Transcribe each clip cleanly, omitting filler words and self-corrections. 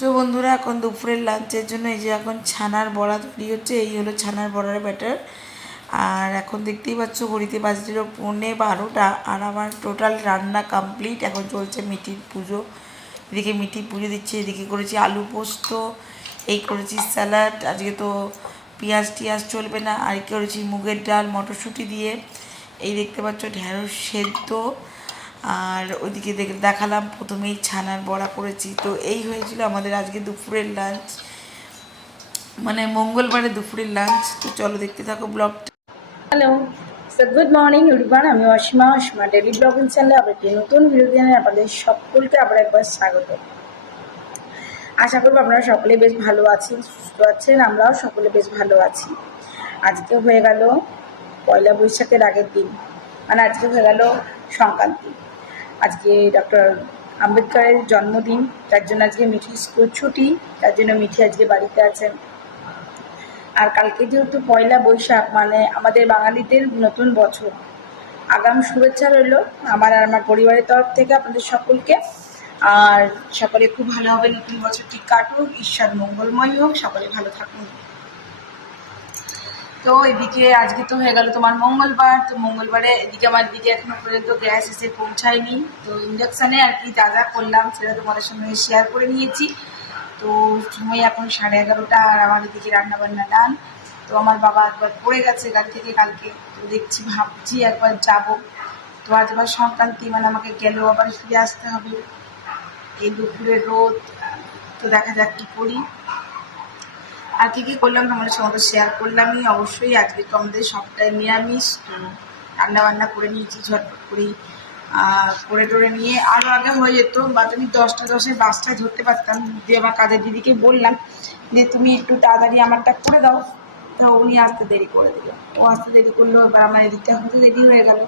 So বন্ধুরা, এখন দুপুরের লাঞ্চের জন্য এই যে এখন ছানার বড়া তৈরি হচ্ছে। এই হলো ছানার বড়ার ব্যাটার। আর এখন দেখতেই পাচ্ছ ঘড়িতে বাজছিল 11:30 আর আমার টোটাল রান্না কমপ্লিট। এখন চলছে মিঠির পুজো। এদিকে মিঠি পুজো দিচ্ছে, এদিকে করেছি আলু পোস্ত, এই করেছি স্যালাড। আজকে তো পেঁয়াজ টিয়াজ চলবে না। আর করেছি মুগের ডাল মটরশুঁটি দিয়ে। এই দেখতে পাচ্ছ ঢ্যাঁড়স সেদ্ধ। আর ওইদিকে দেখালাম প্রথমেই ছানার বড়া করেছি। তো এই হয়েছিল আমাদের আজকে দুপুরের লাঞ্চ, মানে মঙ্গলবারে দুপুরের লাঞ্চ। তো চলো দেখতে থাকো ব্লগটা। Hello, good morning everyone. আমি অসীমা ডেলি ব্লগিং চ্যানেলে আবার একটি নতুন ভিডিও দিয়ে আপনাদের সকলকে আবার একবার স্বাগত। আশা করবো আপনারা সকলে বেশ ভালো আছেন, সুস্থ আছেন। আমরাও সকলে বেশ ভালো আছি। আজকে হয়ে গেল পয়লা বৈশাখের আগের দিন, মানে আজকে হয়ে গেল সংক্রান্তি। আজকে ডক্টর আম্বেদকরের জন্মদিন, তার জন্য আজকে মিঠি স্কুল ছুটি, তার জন্য মিঠি আজকে বাড়িতে আছেন। আর কালকে যেহেতু পয়লা বৈশাখ, মানে আমাদের বাঙালিদের নতুন বছর, আগাম শুভেচ্ছা রইল আমার আর আমার পরিবারের তরফ থেকে আপনাদের সকলকে। আর সকলে খুব ভালোভাবে নতুন বছরটি কাটুক, ঈশ্বর মঙ্গলময় হোক, সকলে ভালো থাকুন। তো এদিকে আজকে তো হয়ে গেল তোমার মঙ্গলবার। তো মঙ্গলবারে এদিকে আমার দিকে এখনো পর্যন্ত গ্যাস এসে পৌঁছায়নি। তো ইন্ডাকশানে আর কি যা যা করলাম সেটা তোমাদের সঙ্গে শেয়ার করে নিয়েছি। তো সময় এখন 11:30 আর আমার এদিকে রান্নাবান্না ডান। তো আমার বাবা একবার পড়ে গেছে গাড়ি থেকে কালকে। তো দেখছি, ভাবছি একবার যাব। তো আজ আবার সংক্রান্তি, মানে আমাকে গেলেও আবার ফিরে আসতে হবে। এই দুপুরের রোদ, তো দেখা যাক কী করি। আর কী কী করলাম তোমাদের সঙ্গে শেয়ার করলামই অবশ্যই। আজকে তো আমাদের সপ্তাহে নিরামিষ। তো রান্নাবান্না করে নিয়েছি ঝটপট করেই, করে টোরে নিয়ে। আরও আগে হয়ে যেত, বা আমি 10টা 10-এর বাসটায় ধরতে পারতাম। দিয়ে আমার কাজের দিদিকে বললাম যে তুমি একটু তাড়াতাড়ি আমারটা করে দাও। তো উনি আসতে দেরি করে দিল। ও আসতে দেরি করলো, এবার আমার এদিকটা হতে দেরি হয়ে গেল।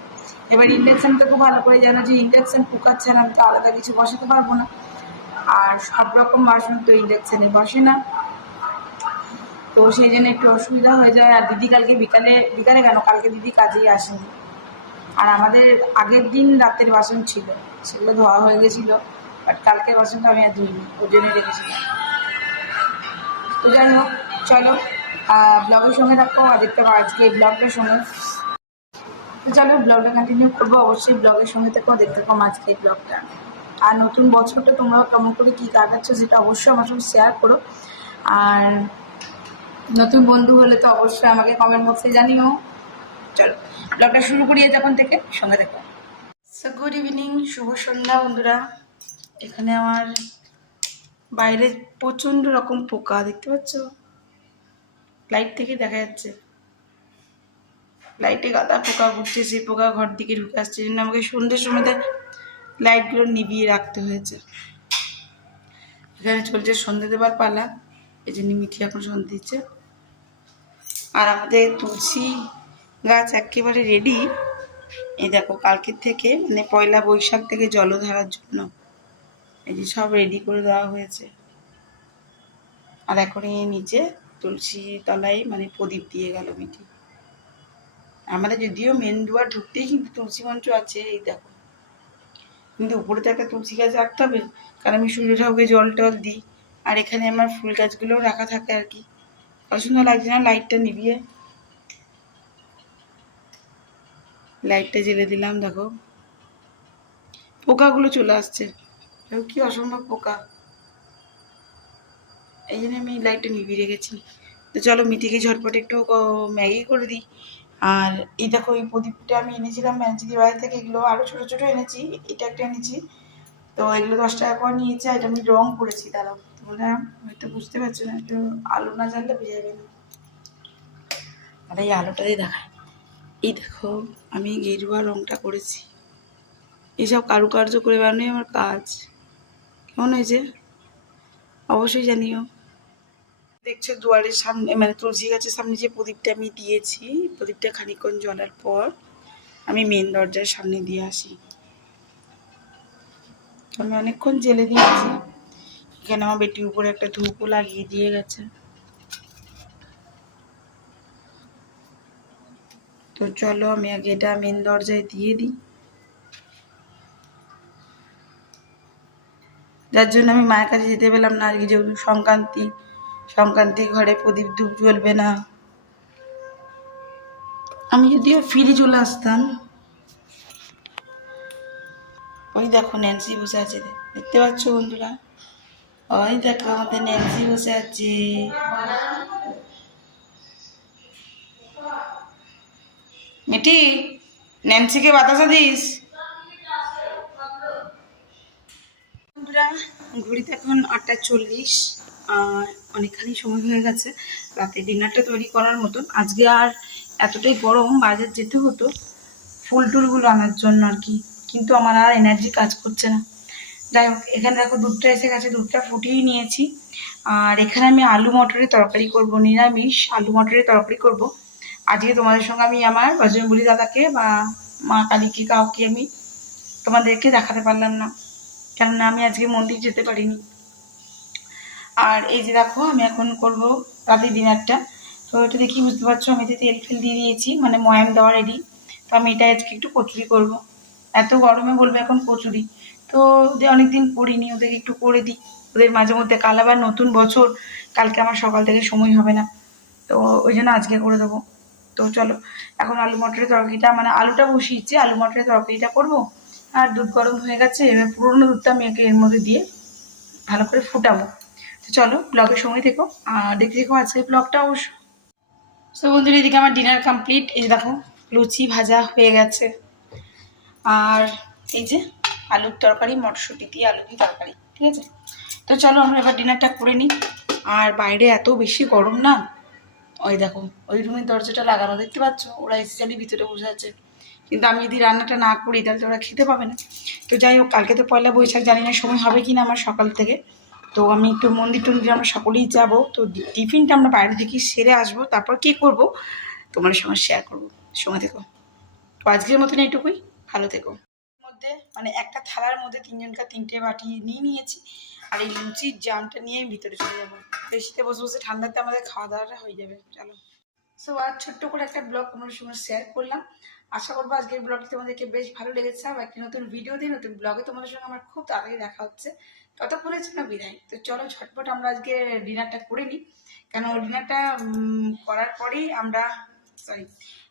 এবার ইন্ডাকশানটা খুব ভালো করে জানো যে ইন্ডাকশান কুকার ছাড়া আমি তো আলাদা কিছু বসাতে পারবো না। আর সব রকম বাসন তো ইন্ডাকশানে বসে না। তো সেই জন্য একটু অসুবিধা হয়ে যায়। আর দিদি কালকে বিকালে বিকালে কেন, কালকে দিদি কাজেই আসেনি। আর আমাদের আগের দিন রাতের বাসন ছিল, সেগুলো ধোয়া হয়ে গেছিলো। বাট কালকের বাসনটা আমি আর ধুইনি, ওর জন্য রেখেছিলাম। তো যাই হোক, চলো ব্লগের সঙ্গে থাকো আর দেখতে পাবো আজকে ব্লগটার সঙ্গে। তো চলো ব্লগটা কন্টিনিউ করবো, অবশ্যই ব্লগের সঙ্গে থাকো, দেখতে পাবো আজকে এই ব্লগটা। আর নতুন বছরটা তোমরাও কেমন করে কী কাটাচ্ছ সেটা অবশ্যই আমার সঙ্গে শেয়ার করো। আর নতুন বন্ধু হলে তো অবশ্যই আমাকে কমেন্ট বক্সে জানিও। চলো ব্লগটা শুরু করি যখন থেকে, সঙ্গে দেখো। সো গুড ইভিনিং, শুভ সন্ধ্যা বন্ধুরা। এখানে আমার বাইরে প্রচণ্ড রকম পোকা দেখতে পাচ্ছ, লাইট থেকে দেখা যাচ্ছে। লাইটে গাদা পোকা ঘুরছে, সেই পোকা ঘর দিকে ঢুকে আসছে। জন্য আমাকে সন্ধ্যের সময় লাইটগুলো নিভিয়ে রাখতে হয়েছে। এখানে চলছে সন্ধ্যে দেবার পালা, এই জন্য মিঠি এখন সন্ধ্যে দিচ্ছে। আর আমাদের তুলসী গাছ একেবারে রেডি। এই দেখো কালকের থেকে, মানে পয়লা বৈশাখ থেকে জলধারার জন্য এই যে সব রেডি করে দেওয়া হয়েছে। আর এখন এই নিচে তুলসী তলায় মানে প্রদীপ দিয়ে গেল মিঠি। আমাদের যদিও মেন দুয়ার ঢুকতেই কিন্তু তুলসী মঞ্চ আছে, এই দেখো। কিন্তু উপরে তো একটা তুলসী গাছ রাখতে হবে, কারণ আমি সূর্য ঠাকুরকে জল টল দিই। আর এখানে আমার ফুল গাছগুলোও রাখা থাকে আর কি। কত সুন্দর লাগছে না লাইটটা নিভিয়ে। লাইটটা জ্বেলে দিলাম, দেখো পোকাগুলো চলে আসছে। কি অসম্ভব পোকা, এই জন্য আমি লাইটটা নিভিয়ে রেখেছি। তো চলো মিঠিকে ঝটপট একটু ম্যাগি করে দিই। আর এই দেখো এই প্রদীপটা আমি এনেছিলাম ম্যাজিদি বাজার থেকে। এগুলো আরও ছোটো ছোটো এনেছি, এটা একটা এনেছি। তো এগুলো 10 টাকা করে নিয়েছে। এটা আমি রং করেছি, দাঁড়াও তোমরা হয়তো বুঝতে পারছো না, একটু আলো না জানলে বোঝা যাবে না। আর এই আলোটা দিয়ে দেখায়, এই দেখো আমি গেরুয়া রংটা করেছি। এইসব কারুকার্য করে বানানোই আমার কাজ। কেমন হয়েছে অবশ্যই জানিও। দেখছো দুয়ারের সামনে, মানে তুলসী গাছের সামনে যে প্রদীপটা আমি দিয়েছি, প্রদীপটা খানিকক্ষণ জ্বলার পর আমি মেন দরজার সামনে দিয়ে আসি। আমি অনেকক্ষণ জেলে দিয়েছি। এখানে আমার বেটির উপরে একটা ধূপও লাগিয়ে দিয়ে গেছে। তো চলো আমি আগে এটা মেন দরজায় দিয়ে দিই। যার জন্য আমি মায়ের কাছে যেতে পেলাম না আর কি, যে সংক্রান্তি, সংক্রান্তি ঘরে প্রদীপ ধূপ জ্বলবে না। আমি যদিও ফিরে চলে আসতাম। ওই দেখো ন্যান্সি বসে আছে, দেখতে পাচ্ছ বন্ধুরা? ওই দেখো আমাদের ন্যান্সি বসে আছে। মিটি, ন্যান্সিকে বাতাসা দিস। বন্ধুরা, ঘড়িতে এখন 8:40 আর অনেকখানি সময় হয়ে গেছে রাতে ডিনারটা তৈরি করার মতন। আজকে আর এতটাই গরম, বাজার যেতে হতো ফুল টুলগুলো আনার জন্য আর কি, কিন্তু আমার আর এনার্জি কাজ করছে না। যাই হোক, এখানে দেখো দুধটা এসে গেছে, দুধটা ফুটিয়েই নিয়েছি। আর এখানে আমি আলু মটরের তরকারি করব, নিরামিষ আলু মটরের তরকারি করব। আজকে তোমাদের সঙ্গে আমি আমার বজরংবলী দাদাকে বা মা কালীকে কাউকে আমি তোমাদেরকে দেখাতে পারলাম না, কেননা আমি আজকে মন্দির যেতে পারিনি। আর এই যে দেখো আমি এখন করব রাতের ডিনারটা। তো এটা দেখি বুঝতে পারছো, আমি তো তেল ফেল দিয়ে দিয়েছি, মানে ময়াম দেওয়া রেডি। তো আমি এটা আজকে একটু কচুরি করব। এত গরমে বলবে এখন কচুরি, তো ওদের অনেকদিন করিনি, ওদের একটু করে দিই। ওদের মাঝে মধ্যে, কাল আবার নতুন বছর, কালকে আমার সকাল থেকে সময় হবে না, তো ওই জন্য আজকে করে দেবো। তো চলো এখন আলু মটরের তরকারিটা, মানে আলুটা বসিয়েছি, আলু মটরের তরকারিটা করবো। আর দুধ গরম হয়ে গেছে, এবার পুরোনো দুধটা আমি এর মধ্যে দিয়ে ভালো করে ফুটাবো। তো চলো ব্লগের সময় থেকো আর দেখতে থেকো আজকের ব্লগটা অবশ্য। তো বন্ধুরা, এদিকে আমার ডিনার কমপ্লিট। এই দেখো লুচি ভাজা হয়ে গেছে, আর এই যে আলুর তরকারি, মটরশুঁটি দিয়ে আলু দিয়ে তরকারি, ঠিক আছে। তো চলো আমরা এবার ডিনারটা করে নিই। আর বাইরে এত বেশি গরম না, ওই দেখো ওই রুমের দরজাটা লাগানো, দেখতে পাচ্ছ? ওরা এসি চালিয়ে ভিতরে বসে আছে, কিন্তু আমি যদি রান্নাটা না করি তাহলে তো ওরা খেতে পাবে না। তো যাই হোক, কালকে তো পয়লা বৈশাখ, জানি না সময় হবে কি না আমার সকাল থেকে। তো আমি একটু মন্দির টন্দিরে আমরা সকলেই যাব, তো টিফিনটা আমরা বাইরে থেকে সেরে আসবো, তারপর কী করব তোমার সঙ্গে শেয়ার করবো, সময় থেকো। তো আজকের মতন এইটুকুই, ভালো থেকো। মধ্যে মানে একটা থালার মধ্যে তিনজনকার তিনটে বাটি নিয়ে নিয়েছি, আর এই লুচির জামটা নিয়ে আমি ভিতরে চলে যাবো। বেশিতে বসে বসে ঠান্ডাতে আমাদের খাওয়া দাওয়াটা হয়ে যাবে। চলো, সো আর ছোট্ট করে একটা ব্লগ তোমাদের সঙ্গে শেয়ার করলাম। আশা করবো আজকের ব্লগটি তোমাদেরকে বেশ ভালো লেগেছে। আর একটি নতুন ভিডিও দিয়ে নতুন ব্লগে তোমাদের সঙ্গে আমার খুব তাড়াতাড়ি দেখা হচ্ছে। ততক্ষণের জন্য বিদায়। তো চলো ঝটপট আমরা আজকে ডিনারটা করে নিই, কেন ডিনারটা করার পরেই আমরা, সরি,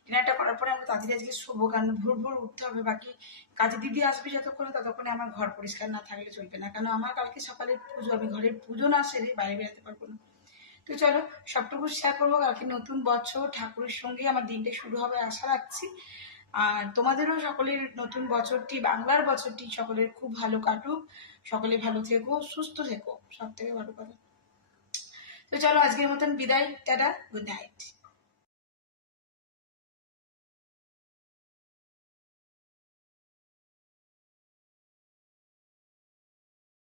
ডিনারটা করার পরে আমরা তাড়াতাড়ি আজকে শোবো, কারণ ভোর ভোর উঠতে হবে। বাকি কাজে দিদি আসবে যতক্ষণে, ততক্ষণে আমার ঘর পরিষ্কার না থাকলে চলবে না, কেন আমার কালকে সকালের পুজো, আমি ঘরের পুজো না সেরে বাইরে বেরোতে পারবো না। তো চলো সবটুকু শেয়ার করবো। কালকে নতুন বছর, ঠাকুরের সঙ্গে আমার দিনটা শুরু হবে আশা রাখছি। আর তোমাদেরও সকলের নতুন বছরটি, বাংলার বছরটি সকলের খুব ভালো কাটুক, সকলে ভালো থেকো, সুস্থ থেকো, সব থেকে ভালো কথা। তো চলো আজকের মতন বিদায়, টাটা, গুড নাইট।